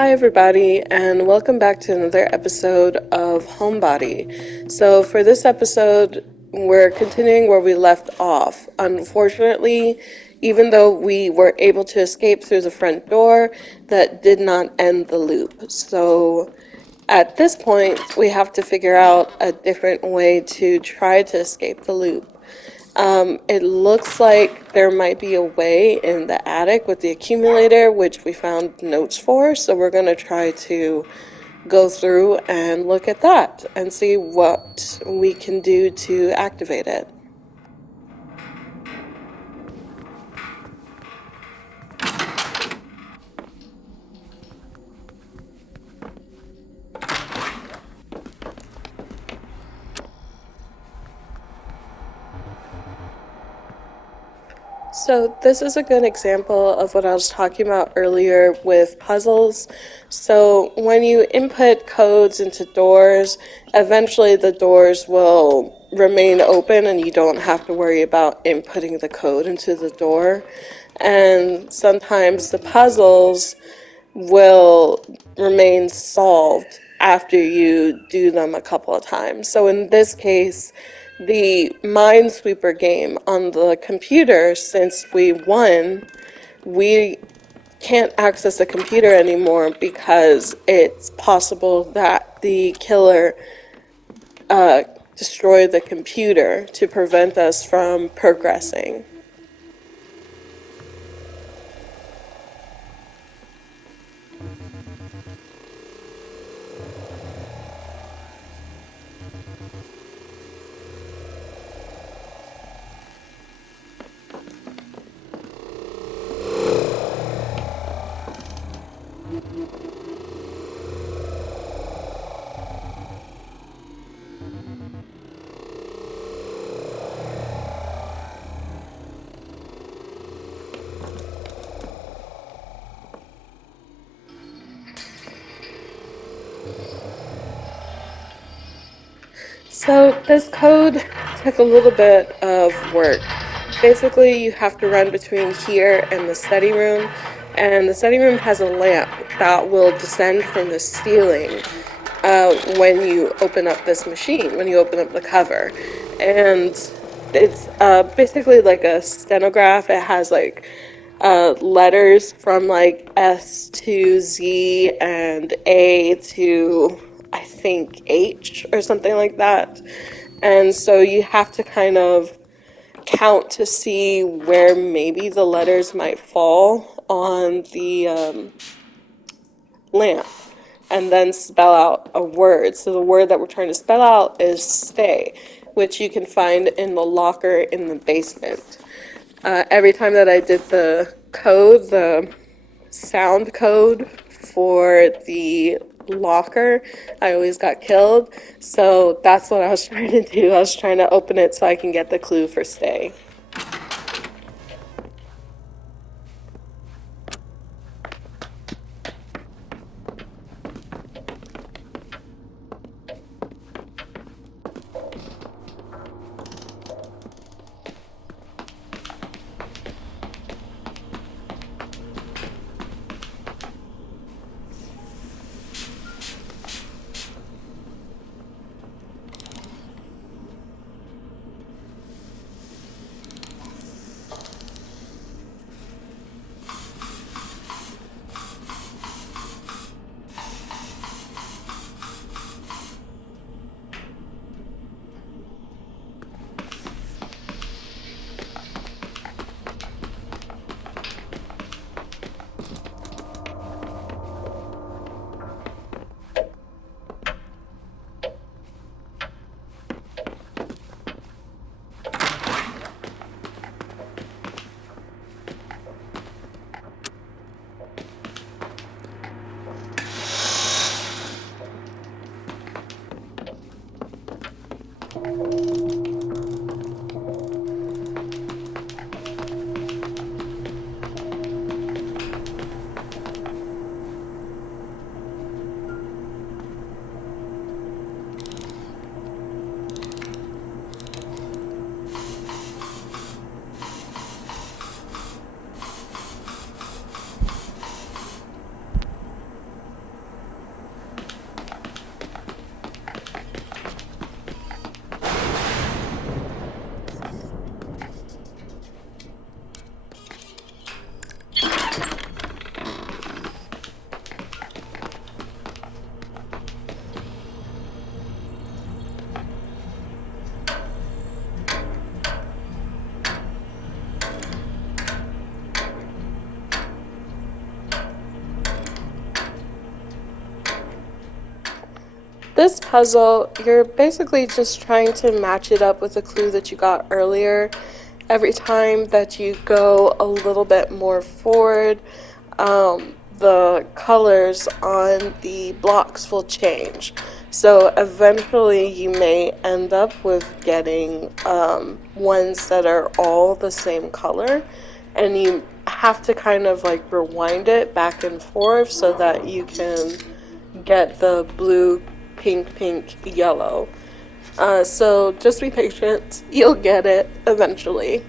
Hi, everybody, and welcome back to another episode of Homebody. So, for this episode, we're continuing where we left off. Unfortunately, even though we were able to escape through the front door, that did not end the loop. So, at this point, we have to figure out a different way to try to escape the loop. It looks like there might be a way in the attic with the accumulator, which we found notes for, so we're going to try to go through and look at that and see what we can do to activate it. So this is a good example of what I was talking about earlier with puzzles. So when you input codes into doors, eventually the doors will remain open and you don't have to worry about inputting the code into the door. And sometimes the puzzles will remain solved after you do them a couple of times. So in this case, the Minesweeper game on the computer, since we won, we can't access the computer anymore because it's possible that the killer destroyed the computer to prevent us from progressing. So this code took a little bit of work. Basically, you have to run between here and the study room, and the study room has a lamp that will descend from the ceiling when you open up this machine, when you open up the cover. And it's basically like a stenograph. It has like letters from like S to Z and A to I think H or something like that. And so you have to kind of count to see where maybe the letters might fall on the lamp and then spell out a word. So the word that we're trying to spell out is stay, which you can find in the locker in the basement. Every time that I did the code, the sound code for the locker, I always got killed. So that's what I was trying to do. I was trying to open it so I can get the clue for stay. this puzzle, you're basically just trying to match it up with a clue that you got earlier. Every time that you go a little bit more forward, the colors on the blocks will change. So eventually you may end up with getting ones that are all the same color, and you have to kind of like rewind it back and forth so that you can get the blue, pink, pink, yellow. So just be patient. You'll get it eventually.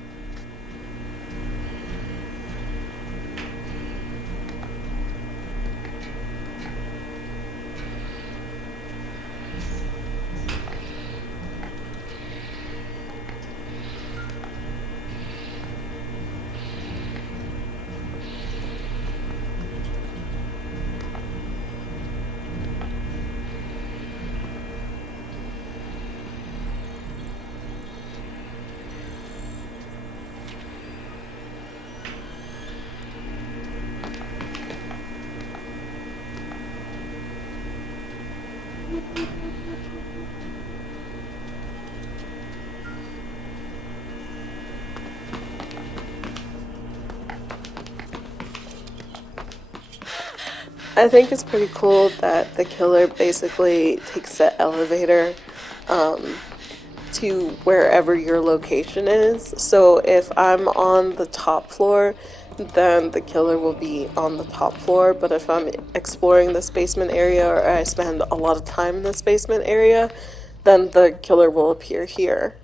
I think it's pretty cool that the killer basically takes the elevator to wherever your location is. So if I'm on the top floor, then the killer will be on the top floor. But if I'm exploring this basement area or I spend a lot of time in this basement area, then the killer will appear here.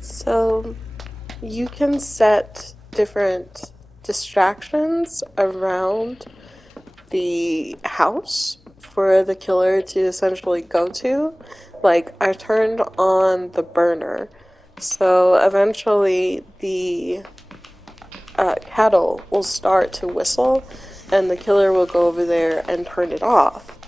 So you can set different distractions around the house for the killer to essentially go to. Like, I turned on the burner, so eventually the kettle will start to whistle, and the killer will go over there and turn it off.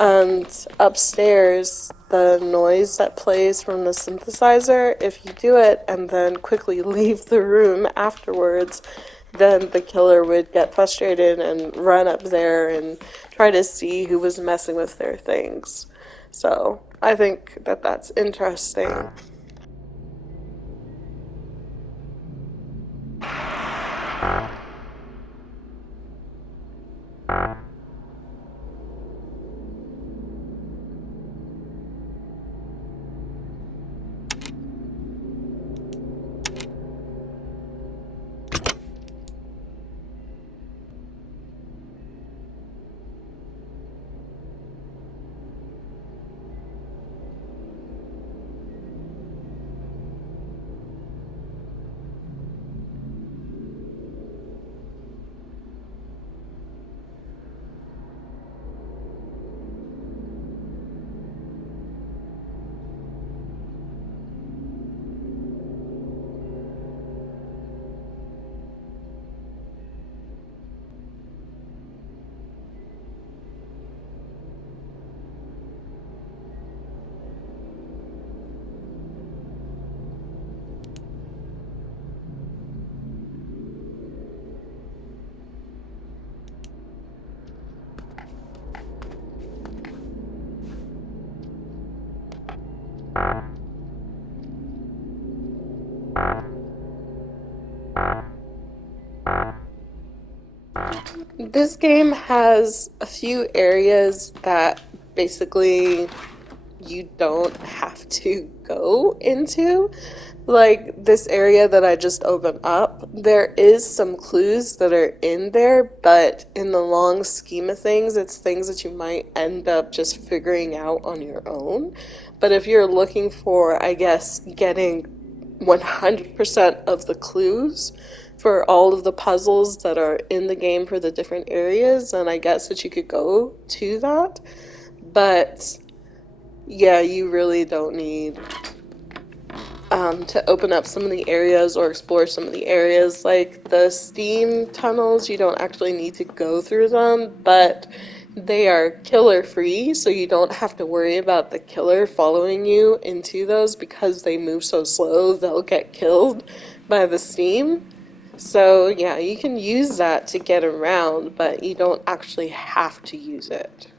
And upstairs, the noise that plays from the synthesizer, if you do it and then quickly leave the room afterwards, then the killer would get frustrated and run up there and try to see who was messing with their things. So I think that that's interesting. This game has a few areas that basically you don't have to go into. Like this area that I just opened up, there is some clues that are in there, but in the long scheme of things, it's things that you might end up just figuring out on your own. But if you're looking for, I guess, getting 100% of the clues for all of the puzzles that are in the game for the different areas, then I guess that you could go to that. But yeah, you really don't need to open up some of the areas or explore some of the areas. Like the steam tunnels, you don't actually need to go through them, but they are killer free, so you don't have to worry about the killer following you into those because they move so slow, they'll get killed by the steam. So, yeah, you can use that to get around, but you don't actually have to use it.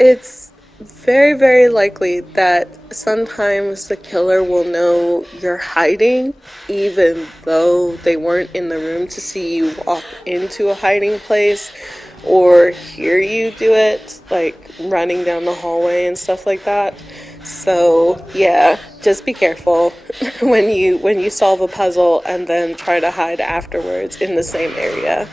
It's very, very likely that sometimes the killer will know you're hiding, even though they weren't in the room to see you walk into a hiding place or hear you do it, like running down the hallway and stuff like that. So, yeah, just be careful when you solve a puzzle and then try to hide afterwards in the same area.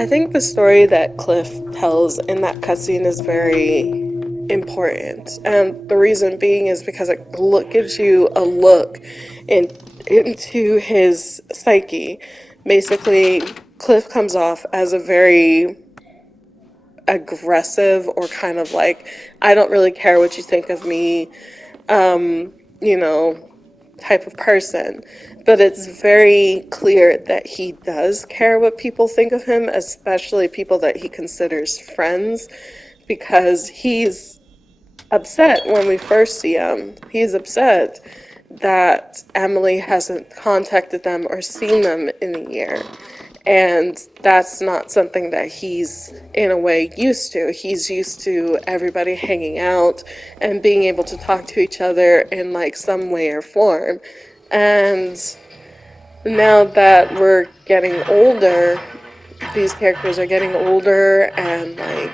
I think the story that Cliff tells in that cutscene is very important. And the reason being is because gives you a look in, into his psyche. Basically, Cliff comes off as a very aggressive or kind of like, I don't really care what you think of me, you know, type of person. But it's very clear that he does care what people think of him, especially people that he considers friends, because he's upset when we first see him. He's upset that Emily hasn't contacted them or seen them in a year. And that's not something that he's, in a way, used to. He's used to everybody hanging out and being able to talk to each other in, like, some way or form. And now that we're getting older, these characters are getting older and, like,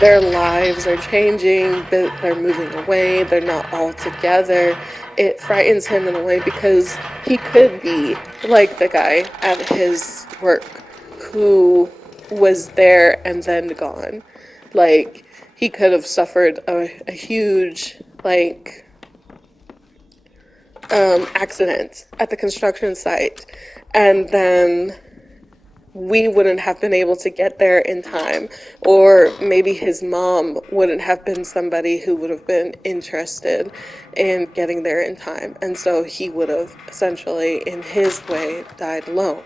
their lives are changing, but they're moving away, they're not all together. It frightens him in a way because he could be like the guy at his work who was there and then gone. Like, he could have suffered a huge, like, accident at the construction site, and then we wouldn't have been able to get there in time, or maybe his mom wouldn't have been somebody who would have been interested in getting there in time, and so he would have essentially, in his way, died alone.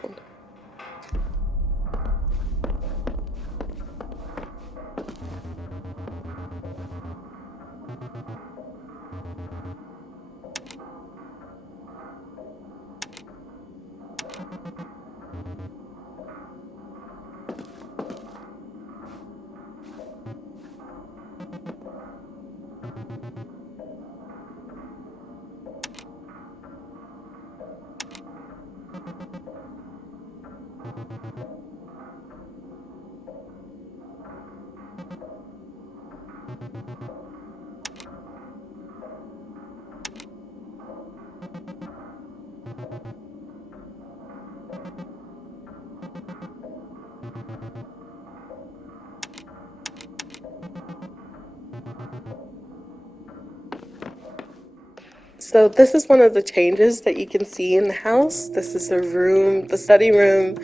So this is one of the changes that you can see in the house. This is a room, the study room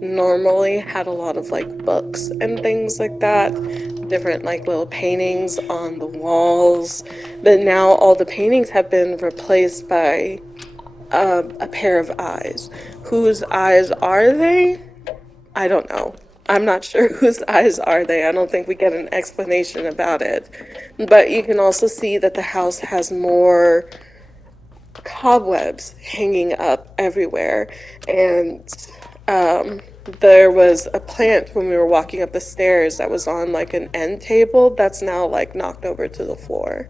normally had a lot of like books and things like that, different like little paintings on the walls, but now all the paintings have been replaced by a pair of eyes. Whose eyes are they? I don't know. I'm not sure whose eyes are they. I don't think we get an explanation about it. But you can also see that the house has more cobwebs hanging up everywhere. And there was a plant when we were walking up the stairs that was on like an end table that's now like knocked over to the floor.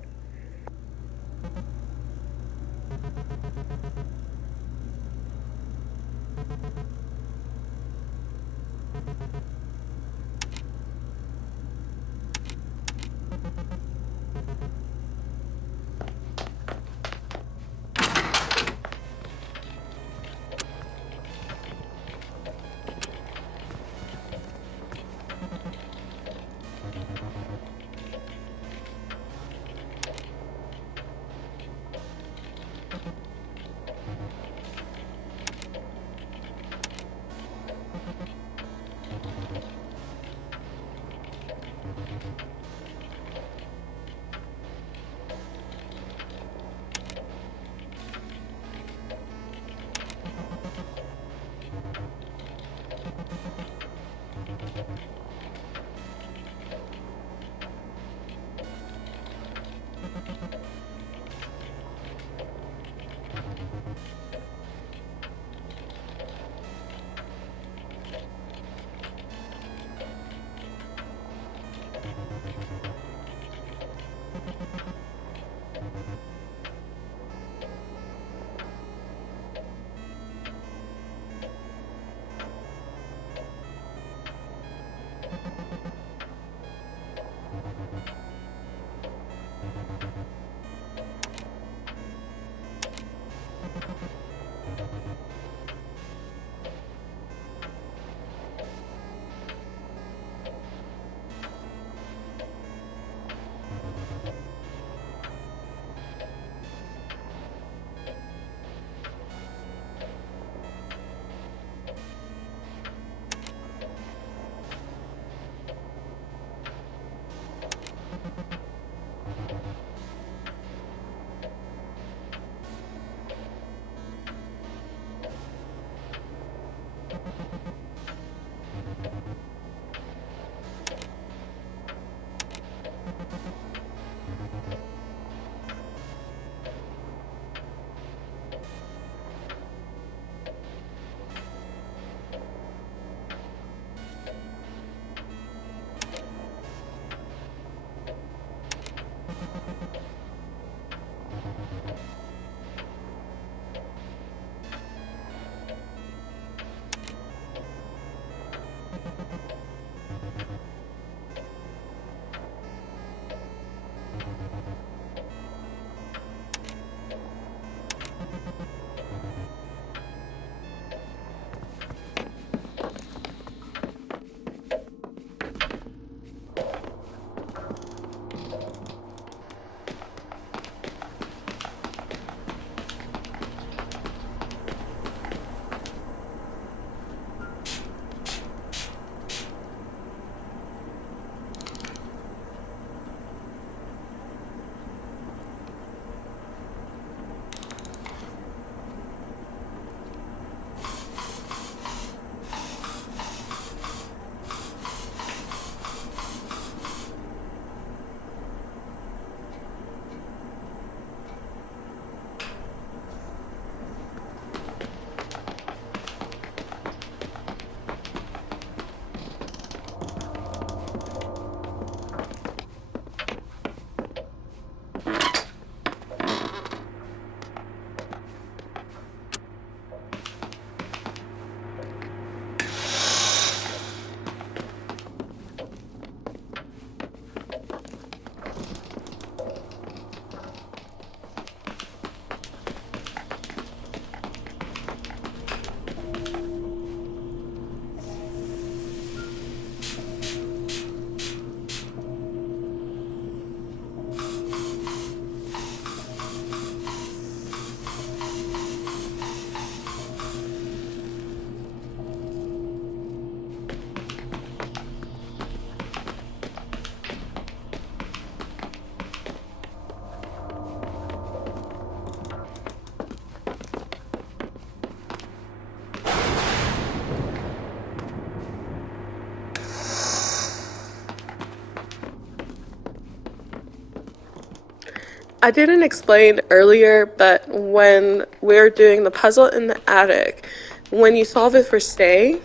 I didn't explain earlier, but when we're doing the puzzle in the attic, when you solve it for stay,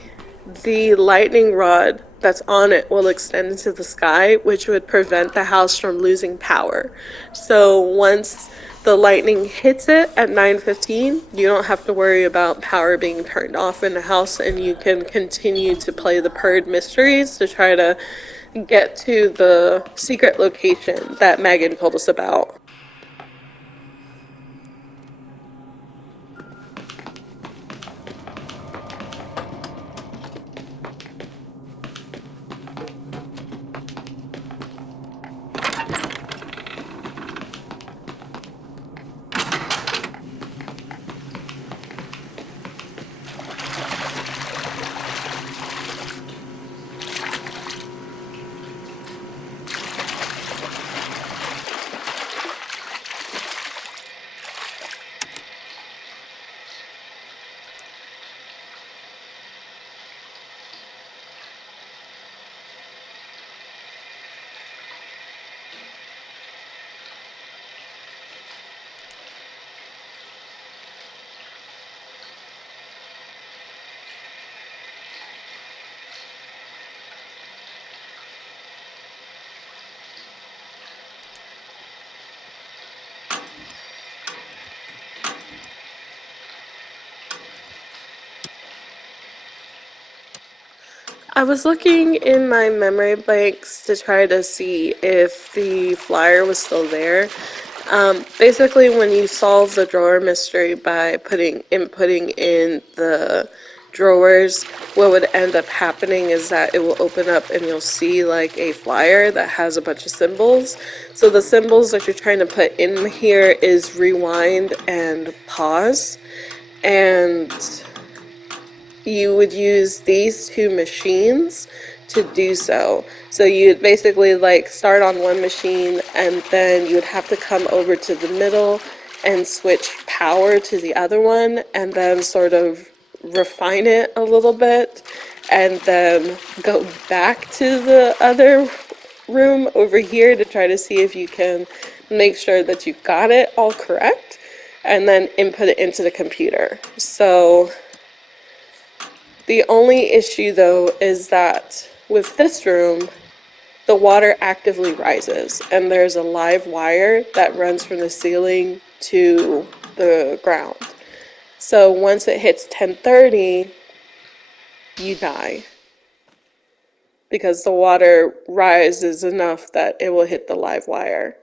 the lightning rod that's on it will extend into the sky, which would prevent the house from losing power. So once the lightning hits it at 9:15, you don't have to worry about power being turned off in the house, and you can continue to play the Purd mysteries to try to get to the secret location that Megan told us about. I was looking in my memory banks to try to see if the flyer was still there. Basically, when you solve the drawer mystery by inputting in the drawers, what would end up happening is that it will open up and you'll see like a flyer that has a bunch of symbols. So the symbols that you're trying to put in here is rewind and pause. And you would use these two machines to do so. So you'd basically like start on one machine and then you'd have to come over to the middle and switch power to the other one and then sort of refine it a little bit and then go back to the other room over here to try to see if you can make sure that you got it all correct and then input it into the computer. So the only issue, though, is that with this room, the water actively rises, and there's a live wire that runs from the ceiling to the ground. So once it hits 10:30, you die because the water rises enough that it will hit the live wire.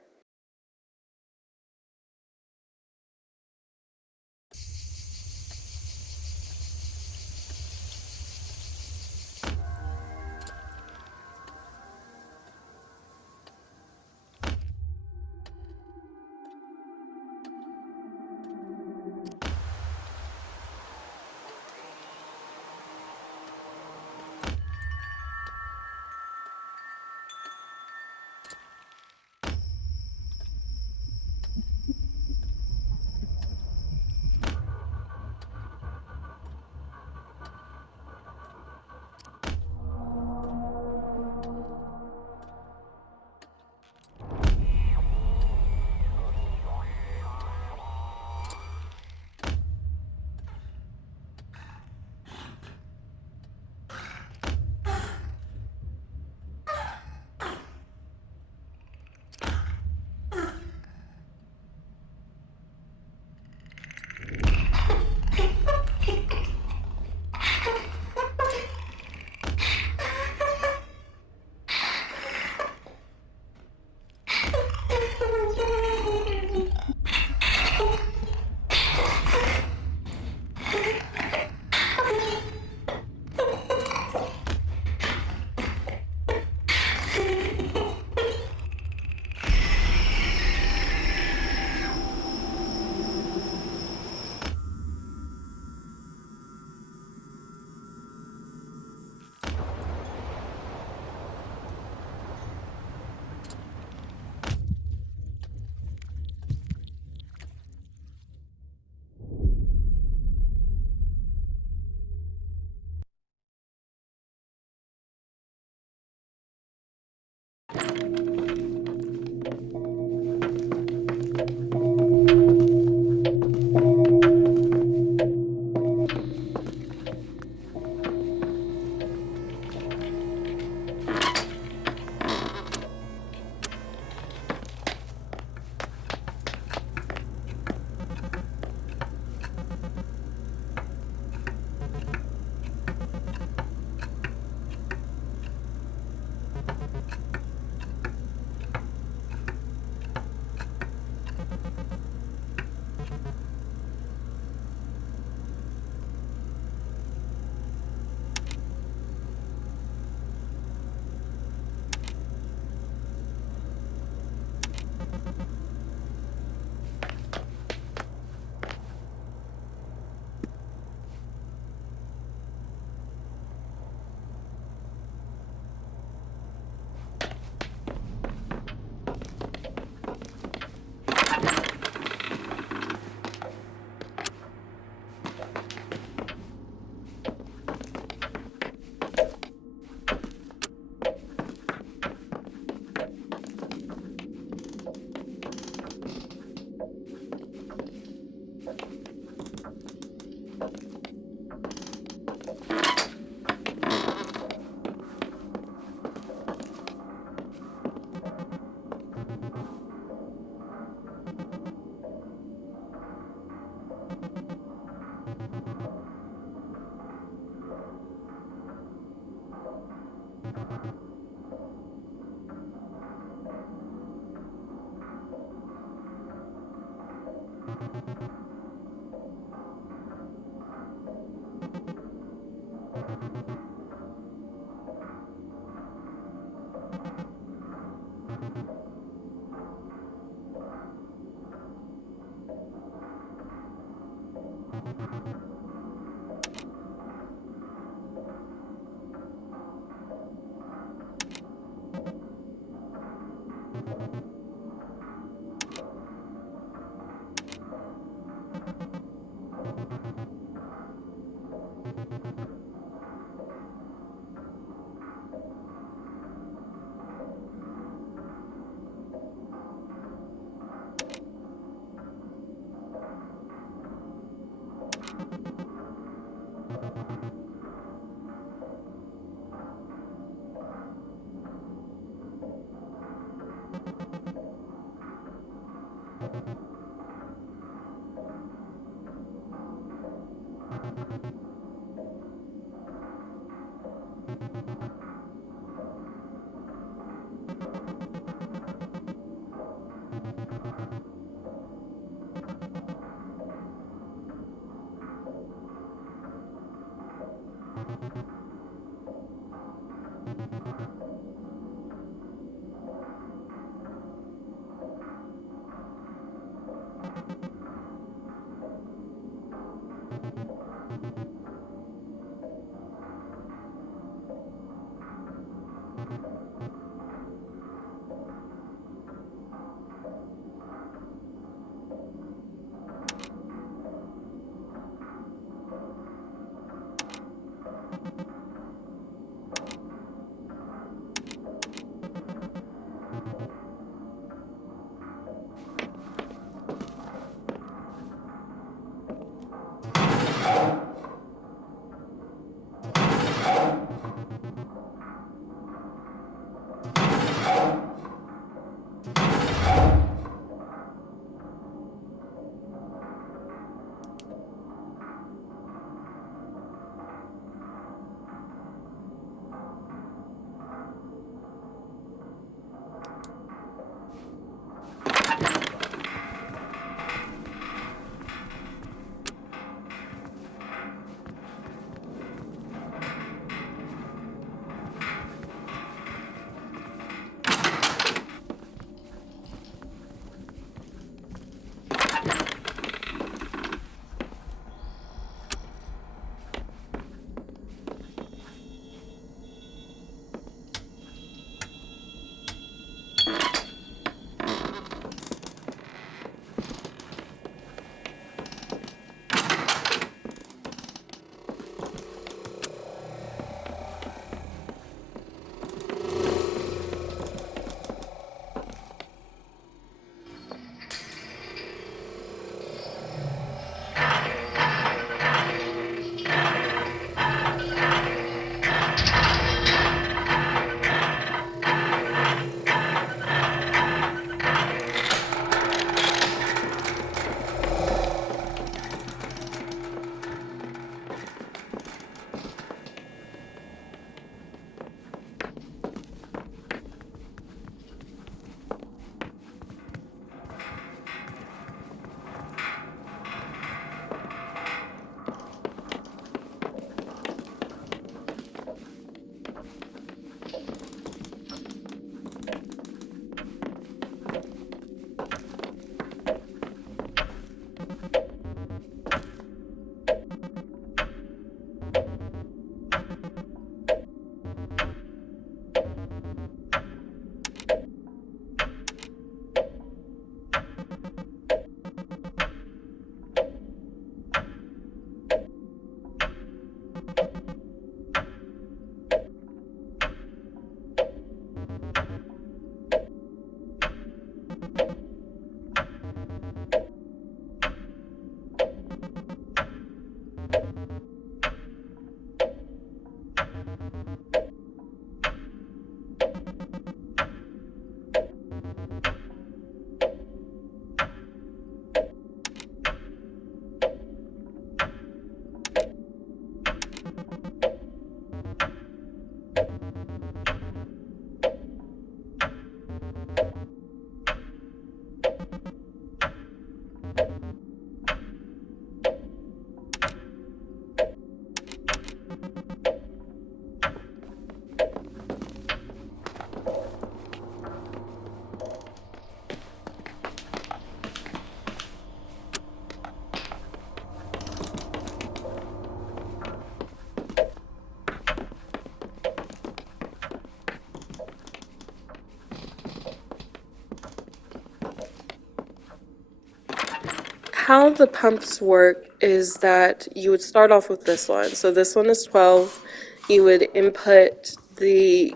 how the pumps work is that you would start off with this one. So this one is 12. You would input the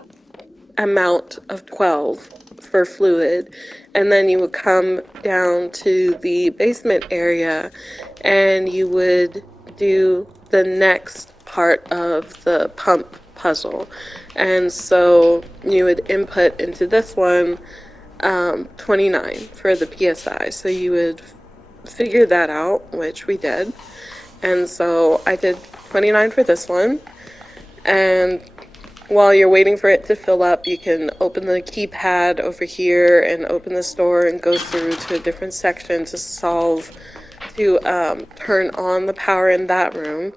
amount of 12 for fluid, and then you would come down to the basement area and you would do the next part of the pump puzzle. And so you would input into this one 29 for the PSI. So you would figure that out, which we did. And so I did 29 for this one. And while you're waiting for it to fill up, you can open the keypad over here and open this door and go through to a different section to turn on the power in that room.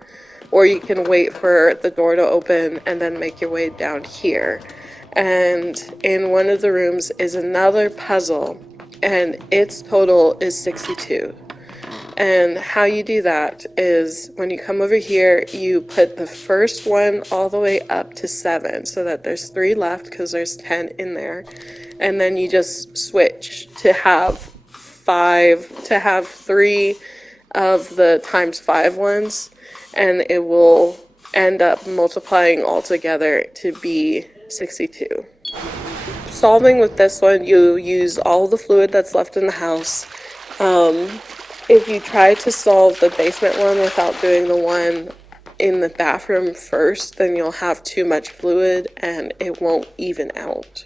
Or you can wait for the door to open and then make your way down here. And in one of the rooms is another puzzle, and its total is 62. And how you do that is when you come over here, you put the first one all the way up to 7 so that there's 3 left because there's 10 in there. And then you just switch to have 3 of the times 5 ones, and it will end up multiplying all together to be 62. Solving with this one, you use all the fluid that's left in the house. If you try to solve the basement one without doing the one in the bathroom first, then you'll have too much fluid and it won't even out.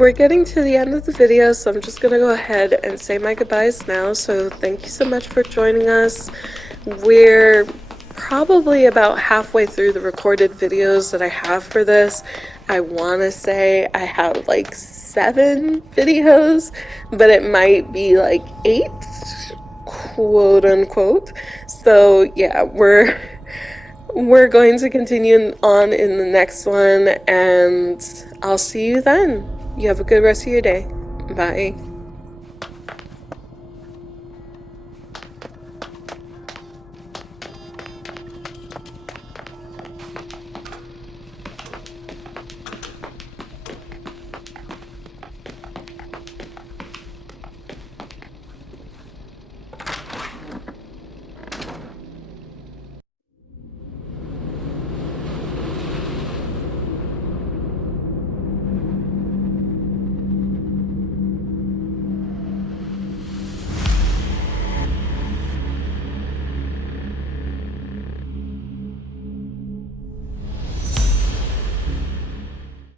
we're getting to the end of the video, so I'm just gonna go ahead and say my goodbyes now. So thank you so much for joining us. We're probably about halfway through the recorded videos that I have for this. I want to say I have like 7 videos, but it might be like 8, quote unquote. So yeah, we're going to continue on in the next one, and I'll see you then. You have a good rest of your day. Bye.